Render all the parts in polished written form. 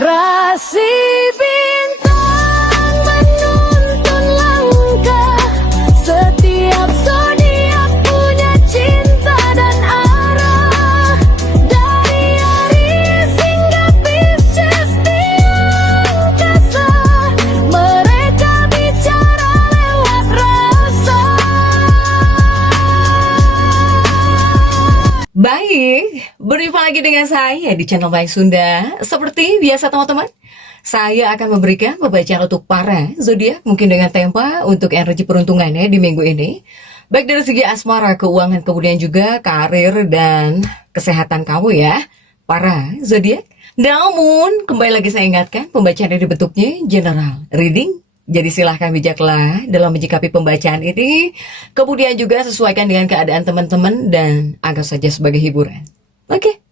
Rasi bintang menuntun langkah, setiap zodiak punya cinta dan arah. Dari Aries hingga Pisces di angkasa, mereka bicara lewat rasa. Baik, berjumpa lagi dengan saya di channel Baik Sunda. Seperti biasa teman-teman, saya akan memberikan pembacaan untuk para zodiak mungkin dengan tema untuk energi peruntungannya di minggu ini. Baik dari segi asmara, keuangan, kemudian juga karir dan kesehatan kamu ya, para zodiak. Namun, kembali lagi saya ingatkan, pembacaan ini bentuknya general reading. Jadi silahkan bijaklah dalam menyikapi pembacaan ini. Kemudian juga sesuaikan dengan keadaan teman-teman dan anggap saja sebagai hiburan. Oke.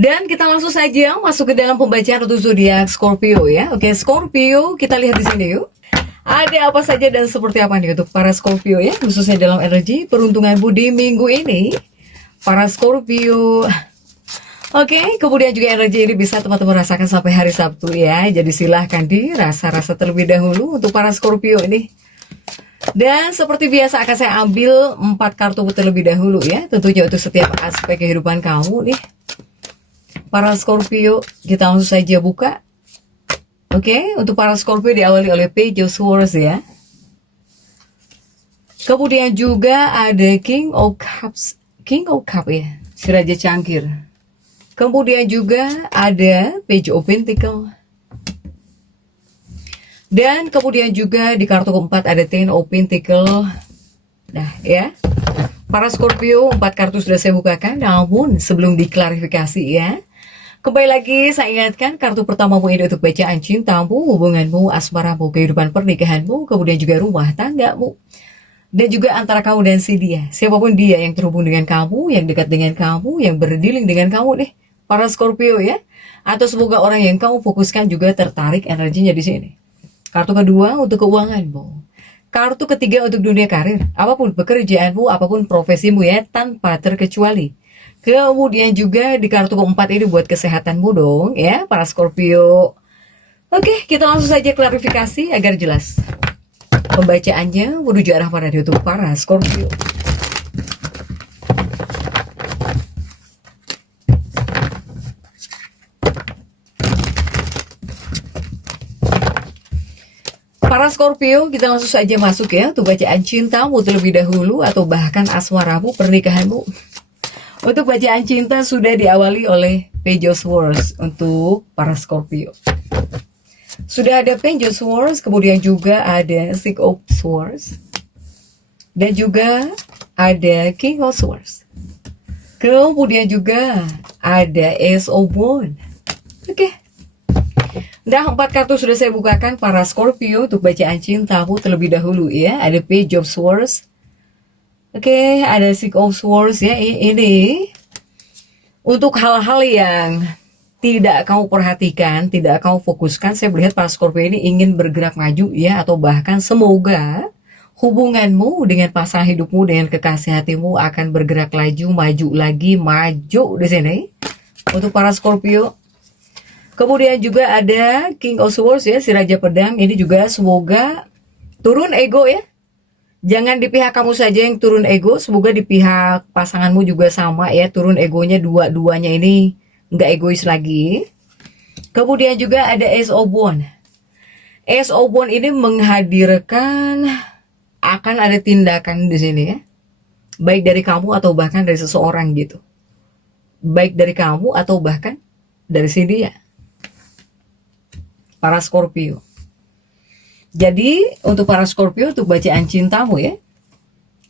Dan kita langsung saja masuk ke dalam pembacaan untuk zodiak Scorpio ya. Oke, Scorpio, kita lihat di sini yuk. Ada apa saja dan seperti apa nih untuk para Scorpio ya, khususnya dalam energi peruntungan budi minggu ini. Para Scorpio. Oke, kemudian juga energi ini bisa teman-teman rasakan sampai hari Sabtu ya. Jadi silahkan dirasa-rasa terlebih dahulu untuk para Scorpio ini. Dan seperti biasa akan saya ambil 4 kartu terlebih dahulu ya. Tentunya untuk setiap aspek kehidupan kamu nih. Para Scorpio, kita langsung saja buka. Oke, untuk para Scorpio diawali oleh Page of Swords ya. Kemudian juga ada King of Cups. King of Cups ya, si Raja Cangkir. Kemudian juga ada Page of Pentacles. Dan kemudian juga di kartu keempat ada Ten of Pentacles. Nah ya, para Scorpio 4 kartu sudah saya bukakan. Namun sebelum diklarifikasi ya, kembali lagi saya ingatkan kartu pertamamu ini untuk bacaan cintamu, hubunganmu, asmaramu, kehidupan pernikahanmu, kemudian juga rumah tanggamu. Dan juga antara kamu dan si dia, siapapun dia yang terhubung dengan kamu, yang dekat dengan kamu, yang berdealing dengan kamu nih, para Scorpio ya. Atau semoga orang yang kamu fokuskan juga tertarik energinya di sini. Kartu kedua untuk keuanganmu. Kartu ketiga untuk dunia karir, apapun pekerjaanmu, apapun profesimu ya, tanpa terkecuali. Kemudian juga di kartu keempat ini buat kesehatanmu dong ya, para Scorpio. Oke, kita langsung saja klarifikasi agar jelas. Pembacaannya menuju arah mana untuk para Scorpio. Para Scorpio, kita langsung saja masuk ya untuk bacaan cintamu terlebih dahulu atau bahkan asmaramu, pernikahanmu. Untuk bacaan cinta sudah diawali oleh Page of Swords untuk para Scorpio. Sudah ada Page of Swords, kemudian juga ada Six of Swords. Dan juga ada King of Swords. Kemudian juga ada Ace of Wands. Oke. Nah, 4 kartu sudah saya bukakan para Scorpio untuk bacaan cintamu terlebih dahulu ya. Ada Page of Swords. Oke, ada Six of Swords ya. Ini untuk hal-hal yang tidak kamu perhatikan, tidak kamu fokuskan, saya melihat para Scorpio ini ingin bergerak maju ya, atau bahkan semoga hubunganmu dengan pasangan hidupmu, dengan kekasih hatimu akan bergerak maju lagi, maju di sini untuk para Scorpio. Kemudian juga ada King of Swords ya, si Raja Pedang. Ini juga semoga turun ego ya. Jangan di pihak kamu saja yang turun ego, semoga di pihak pasanganmu juga sama ya, turun egonya, dua-duanya ini nggak egois lagi. Kemudian juga ada Ace of Wands. Ace of Wands ini menghadirkan akan ada tindakan di sini ya. Baik dari kamu atau bahkan dari seseorang gitu. Baik dari kamu atau bahkan dari si dia. Para Scorpio. Jadi untuk para Scorpio untuk bacaan cintamu ya.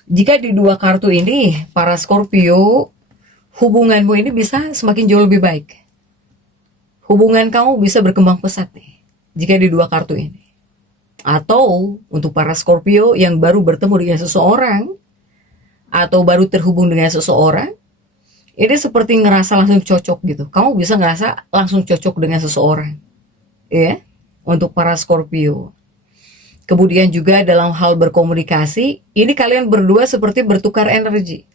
Jika di 2 kartu ini para Scorpio, hubunganmu ini bisa semakin jauh lebih baik. Hubungan kamu bisa berkembang pesat nih jika di 2 kartu ini. Atau untuk para Scorpio yang baru bertemu dengan seseorang atau baru terhubung dengan seseorang, ini seperti ngerasa langsung cocok gitu. Kamu bisa ngerasa langsung cocok dengan seseorang. Ya, untuk para Scorpio. Kemudian juga dalam hal berkomunikasi, ini kalian berdua seperti bertukar energi.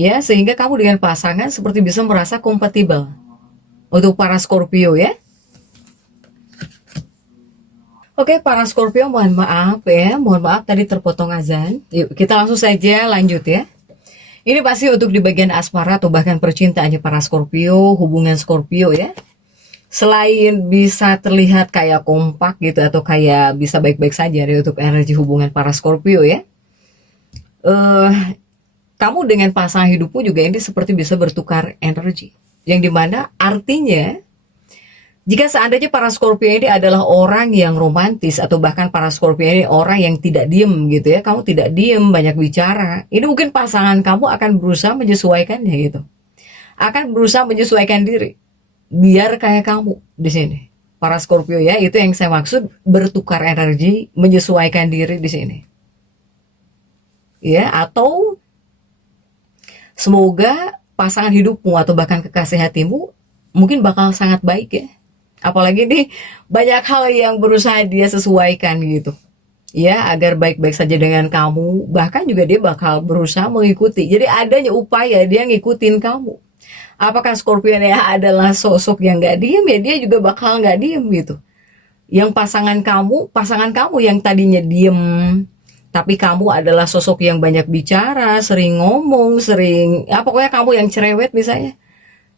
Ya, sehingga kamu dengan pasangan seperti bisa merasa kompatibel. Untuk para Scorpio ya. Oke, para Scorpio mohon maaf ya, mohon maaf tadi terpotong azan. Yuk, kita langsung saja lanjut ya. Ini pasti untuk di bagian asmara atau bahkan percintaannya para Scorpio, hubungan Scorpio ya. Selain bisa terlihat kayak kompak gitu atau kayak bisa baik-baik saja ya untuk energi hubungan para Scorpio ya. Kamu dengan pasangan hidupmu juga ini seperti bisa bertukar energi. Yang dimana artinya jika seandainya para Scorpio ini adalah orang yang romantis atau bahkan para Scorpio ini orang yang tidak diem gitu ya, kamu tidak diem, banyak bicara, ini mungkin pasangan kamu akan berusaha menyesuaikannya gitu, akan berusaha menyesuaikan diri biar kayak kamu di sini para Scorpio ya. Itu yang saya maksud bertukar energi, menyesuaikan diri di sini ya. Atau semoga pasangan hidupmu atau bahkan kekasih hatimu mungkin bakal sangat baik ya. Apalagi nih banyak hal yang berusaha dia sesuaikan gitu. Ya, agar baik-baik saja dengan kamu. Bahkan juga dia bakal berusaha mengikuti. Jadi adanya upaya dia ngikutin kamu. Apakah Scorpio ini adalah sosok yang gak diem ya, dia juga bakal gak diem gitu. Yang pasangan kamu yang tadinya diem, tapi kamu adalah sosok yang banyak bicara, sering ngomong, sering, ya pokoknya kamu yang cerewet misalnya.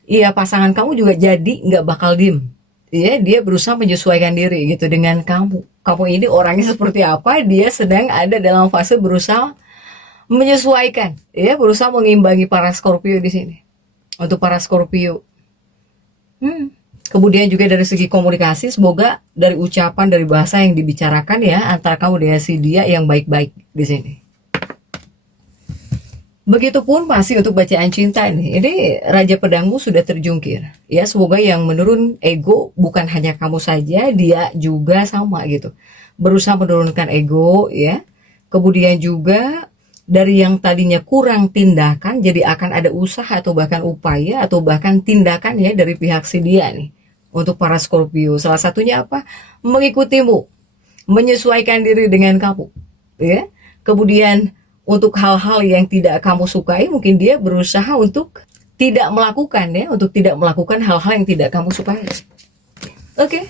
Iya, pasangan kamu juga jadi nggak bakal diem. Iya, dia berusaha menyesuaikan diri gitu dengan kamu. Kamu ini orangnya seperti apa? Dia sedang ada dalam fase berusaha menyesuaikan, ya, berusaha mengimbangi para Scorpio di sini. Untuk para Scorpio. Kemudian juga dari segi komunikasi, semoga dari ucapan, dari bahasa yang dibicarakan ya antara kamu dengan si dia yang baik-baik di sini. Begitupun masih untuk bacaan cinta nih. Ini Raja Pedangmu sudah terjungkir. Ya, semoga yang menurun ego bukan hanya kamu saja, dia juga sama gitu. Berusaha menurunkan ego ya. Kemudian juga dari yang tadinya kurang tindakan jadi akan ada usaha atau bahkan upaya atau bahkan tindakan ya dari pihak si dia nih. Untuk para Scorpio, salah satunya apa? Mengikutimu, menyesuaikan diri dengan kamu ya. Kemudian untuk hal-hal yang tidak kamu sukai, mungkin dia berusaha untuk tidak melakukan ya, untuk tidak melakukan hal-hal yang tidak kamu sukai. Oke.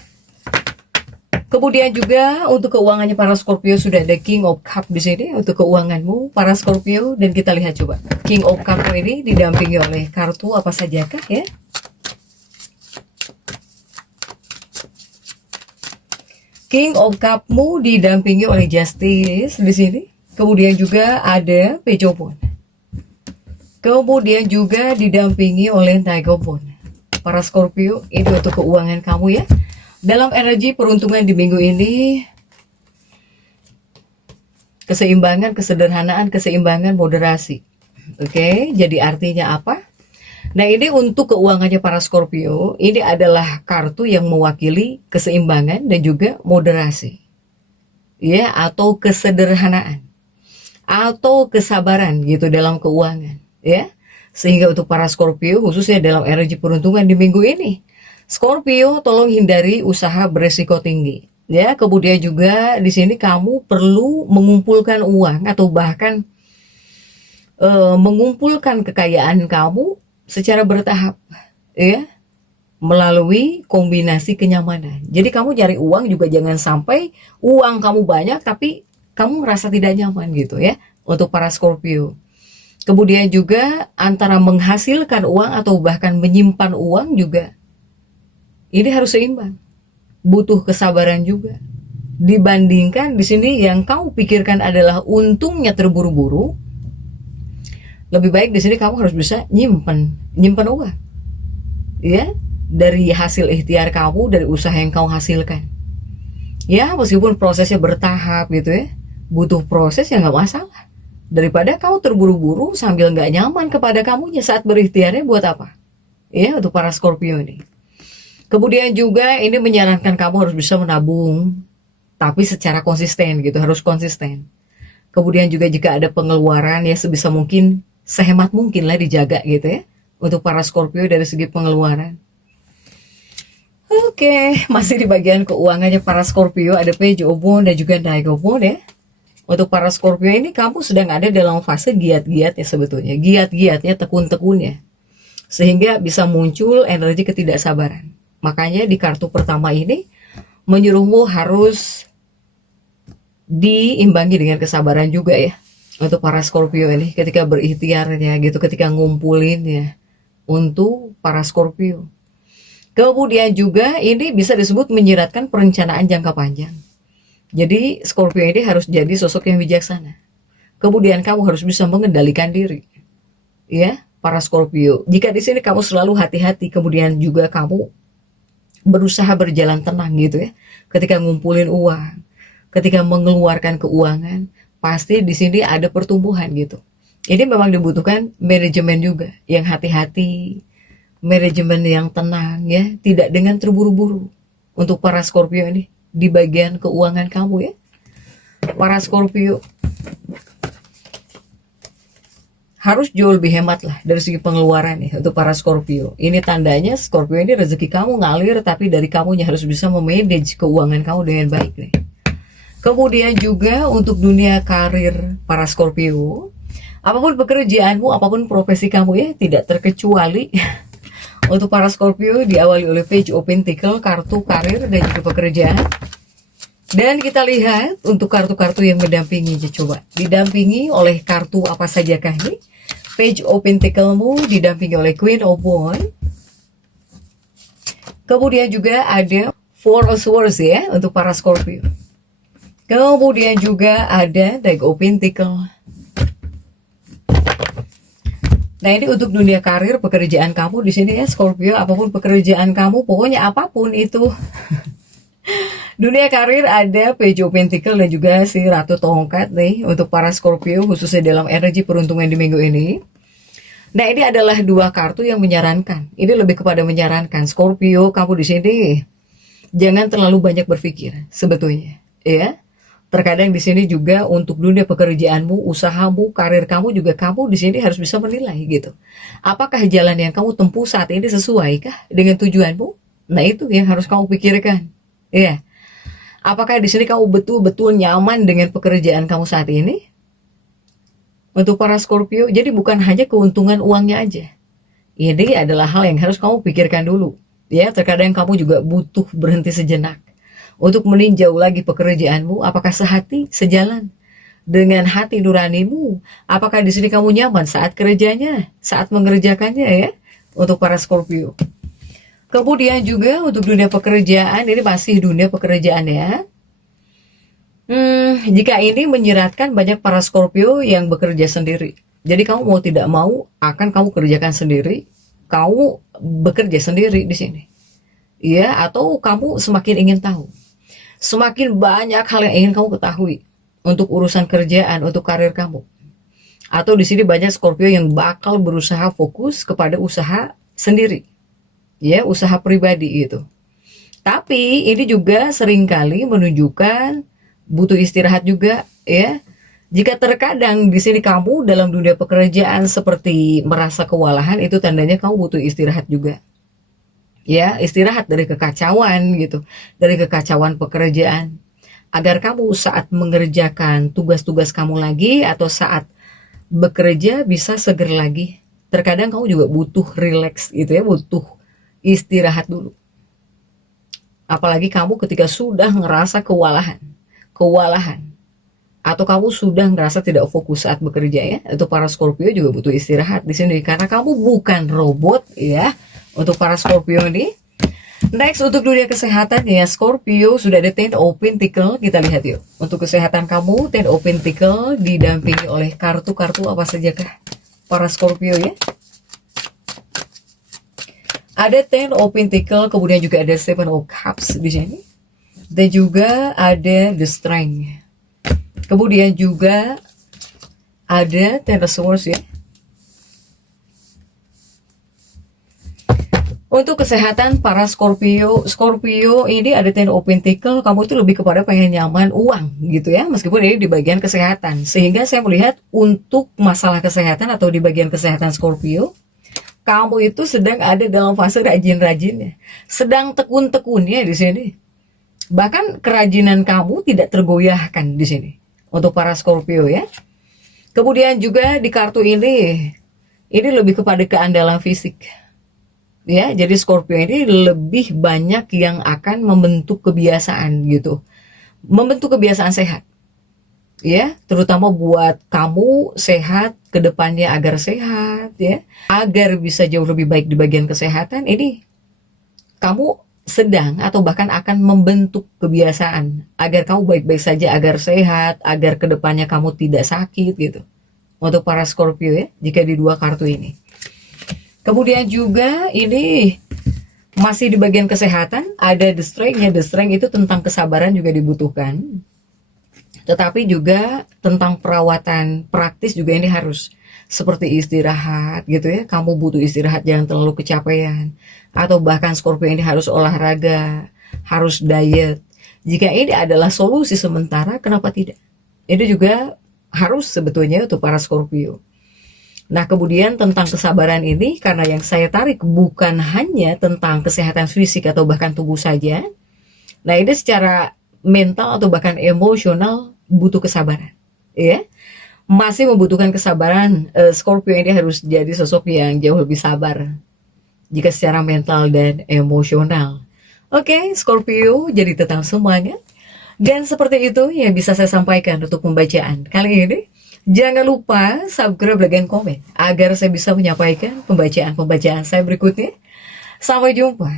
Kemudian juga untuk keuangannya para Scorpio sudah ada King of Cup di sini untuk keuanganmu para Scorpio, dan kita lihat coba King of Cup ini didampingi oleh kartu apa sajakah ya? King of Cup-mu didampingi oleh Justice di sini. Kemudian juga ada Page of Wands. Kemudian juga didampingi oleh Knight of Wands. Para Scorpio, ini untuk keuangan kamu ya. Dalam energi peruntungan di minggu ini, keseimbangan, kesederhanaan, keseimbangan, moderasi. Oke, jadi artinya apa? Nah, ini untuk keuangannya para Scorpio, ini adalah kartu yang mewakili keseimbangan dan juga moderasi. Ya, atau kesederhanaan. Atau kesabaran gitu dalam keuangan ya. Sehingga untuk para Scorpio khususnya dalam energi peruntungan di minggu ini, Scorpio tolong hindari usaha beresiko tinggi ya. Kemudian juga di sini kamu perlu mengumpulkan uang atau bahkan mengumpulkan kekayaan kamu secara bertahap ya, melalui kombinasi kenyamanan. Jadi kamu cari uang juga jangan sampai uang kamu banyak tapi kamu merasa tidak nyaman gitu ya untuk para Scorpio. Kemudian juga antara menghasilkan uang atau bahkan menyimpan uang juga ini harus seimbang. Butuh kesabaran juga. Dibandingkan di sini yang kamu pikirkan adalah untungnya terburu-buru, lebih baik di sini kamu harus bisa nyimpan uang. Ya, dari hasil ikhtiar kamu, dari usaha yang kamu hasilkan. Ya, meskipun prosesnya bertahap gitu ya. Butuh proses ya nggak masalah. Daripada kau terburu-buru sambil nggak nyaman kepada kamunya saat berikhtiarnya, buat apa? Ya, untuk para Scorpio ini. Kemudian juga ini menyarankan kamu harus bisa menabung, tapi secara konsisten gitu, harus konsisten. Kemudian juga jika ada pengeluaran ya sebisa mungkin, sehemat mungkin lah dijaga gitu ya. Untuk para Scorpio dari segi pengeluaran. Oke, masih di bagian keuangannya para Scorpio ada Page of Wands dan juga Knight of Wands ya. Untuk para Scorpio ini kamu sedang ada dalam fase giat-giatnya sebetulnya, giat-giatnya, tekun-tekunnya, sehingga bisa muncul energi ketidaksabaran. Makanya di kartu pertama ini menyuruhmu harus diimbangi dengan kesabaran juga ya. Untuk para Scorpio ini ketika berikhtiarnya gitu, ketika ngumpulinnya untuk para Scorpio. Kemudian juga ini bisa disebut menyiratkan perencanaan jangka panjang. Jadi Scorpio ini harus jadi sosok yang bijaksana. Kemudian kamu harus bisa mengendalikan diri. Ya, para Scorpio. Jika di sini kamu selalu hati-hati, kemudian juga kamu berusaha berjalan tenang gitu ya. Ketika ngumpulin uang, ketika mengeluarkan keuangan, pasti di sini ada pertumbuhan gitu. Ini memang dibutuhkan manajemen juga yang hati-hati, manajemen yang tenang ya, tidak dengan terburu-buru. Untuk para Scorpio ini di bagian keuangan kamu ya, para Scorpio harus jauh lebih hemat lah dari segi pengeluaran ya. Untuk para Scorpio ini tandanya Scorpio ini rezeki kamu ngalir, tapi dari kamunya harus bisa memanage keuangan kamu dengan baik nih. Kemudian juga untuk dunia karir para Scorpio, apapun pekerjaanmu, apapun profesi kamu ya, tidak terkecuali untuk para Scorpio diawali oleh Page of Pentacles, kartu karir dan juga pekerjaan. Dan kita lihat untuk kartu-kartu yang mendampingi, coba didampingi oleh kartu apa sajakah ini? Page of Pentaclesmu didampingi oleh Queen of Wands. Kemudian juga ada Four of Swords ya untuk para Scorpio. Kemudian juga ada Knight of Pentacles. Nah ini untuk dunia karir, pekerjaan kamu di sini ya Scorpio, apapun pekerjaan kamu, pokoknya apapun itu. Dunia karir ada Page of Pentacles dan juga si Ratu Tongkat nih untuk para Scorpio, khususnya dalam energi peruntungan di minggu ini. Nah ini adalah dua kartu yang menyarankan. Ini lebih kepada menyarankan Scorpio, kamu di sini jangan terlalu banyak berpikir sebetulnya, ya. Terkadang di sini juga untuk dunia pekerjaanmu, usahamu, karir kamu juga kamu di sini harus bisa menilai gitu. Apakah jalan yang kamu tempuh saat ini sesuaikah dengan tujuanmu? Nah itu yang harus kamu pikirkan. Ya. Apakah di sini kamu betul-betul nyaman dengan pekerjaan kamu saat ini? Untuk para Scorpio, jadi bukan hanya keuntungan uangnya aja. Ini adalah hal yang harus kamu pikirkan dulu. Ya, terkadang kamu juga butuh berhenti sejenak untuk meninjau lagi pekerjaanmu, apakah sehati, sejalan dengan hati nuranimu? Apakah di sini kamu nyaman saat kerjanya, saat mengerjakannya ya? Untuk para Scorpio. Kemudian juga untuk dunia pekerjaan, ini masih dunia pekerjaan ya. Jika ini menyeratkan banyak para Scorpio yang bekerja sendiri. Jadi kamu mau tidak mau akan kamu kerjakan sendiri, kamu bekerja sendiri di sini. Ya, atau kamu semakin ingin tahu. Semakin banyak hal yang ingin kamu ketahui untuk urusan kerjaan, untuk karir kamu. Atau di sini banyak Scorpio yang bakal berusaha fokus kepada usaha sendiri. Ya, usaha pribadi itu. Tapi ini juga seringkali menunjukkan butuh istirahat juga ya. Jika terkadang di sini kamu dalam dunia pekerjaan seperti merasa kewalahan, itu tandanya kamu butuh istirahat juga. Ya, istirahat dari kekacauan gitu, dari kekacauan pekerjaan, agar kamu saat mengerjakan tugas-tugas kamu lagi atau saat bekerja bisa seger lagi. Terkadang kamu juga butuh relax gitu ya, butuh istirahat dulu. Apalagi kamu ketika sudah ngerasa kewalahan, atau kamu sudah ngerasa tidak fokus saat bekerja ya. Untuk para Scorpio juga butuh istirahat di sini karena kamu bukan robot ya. Untuk para Scorpio ini. Next untuk dunia kesehatan ya Scorpio, sudah ada Ten of Pentacles, kita lihat yuk. Untuk kesehatan kamu, Ten of Pentacles didampingi oleh kartu-kartu apa sajakah para Scorpio ya. Ada Ten of Pentacles, kemudian juga ada Seven of Cups di sini. Dan juga ada The Strength. Kemudian juga ada Ten of Swords ya. Untuk kesehatan para Scorpio ini ada Ten of Pentacles, kamu itu lebih kepada pengen nyaman uang gitu ya, meskipun ini di bagian kesehatan. Sehingga saya melihat untuk masalah kesehatan atau di bagian kesehatan Scorpio, kamu itu sedang ada dalam fase rajin-rajinnya, sedang tekun-tekunnya di sini. Bahkan kerajinan kamu tidak tergoyahkan di sini. untuk para Scorpio ya. Kemudian juga di kartu ini lebih kepada keandalan fisik. Ya, jadi Scorpio ini lebih banyak yang akan membentuk kebiasaan gitu. Membentuk kebiasaan sehat. Ya, terutama buat kamu sehat ke depannya agar sehat ya. Agar bisa jauh lebih baik di bagian kesehatan, ini kamu sedang atau bahkan akan membentuk kebiasaan agar kamu baik-baik saja, agar sehat, agar kedepannya kamu tidak sakit gitu. Untuk para Scorpio ya, jika di dua kartu ini. Kemudian juga ini masih di bagian kesehatan, ada the strength-nya. The strength itu tentang kesabaran juga dibutuhkan. Tetapi juga tentang perawatan praktis juga ini harus. Seperti istirahat gitu ya, kamu butuh istirahat, jangan terlalu kecapean. Atau bahkan Scorpio ini harus olahraga, harus diet. Jika ini adalah solusi sementara, kenapa tidak? Itu juga harus sebetulnya untuk para Scorpio. Nah, kemudian tentang kesabaran ini, karena yang saya tarik bukan hanya tentang kesehatan fisik atau bahkan tubuh saja. Nah, ini secara mental atau bahkan emosional butuh kesabaran. Ya, masih membutuhkan kesabaran. Scorpio ini harus jadi sosok yang jauh lebih sabar jika secara mental dan emosional. Oke, Scorpio, jadi tetap semuanya. Dan seperti itu yang bisa saya sampaikan untuk pembacaan kali ini. Jangan lupa subscribe, like, dan komen agar saya bisa menyampaikan pembacaan-pembacaan saya berikutnya. Sampai jumpa.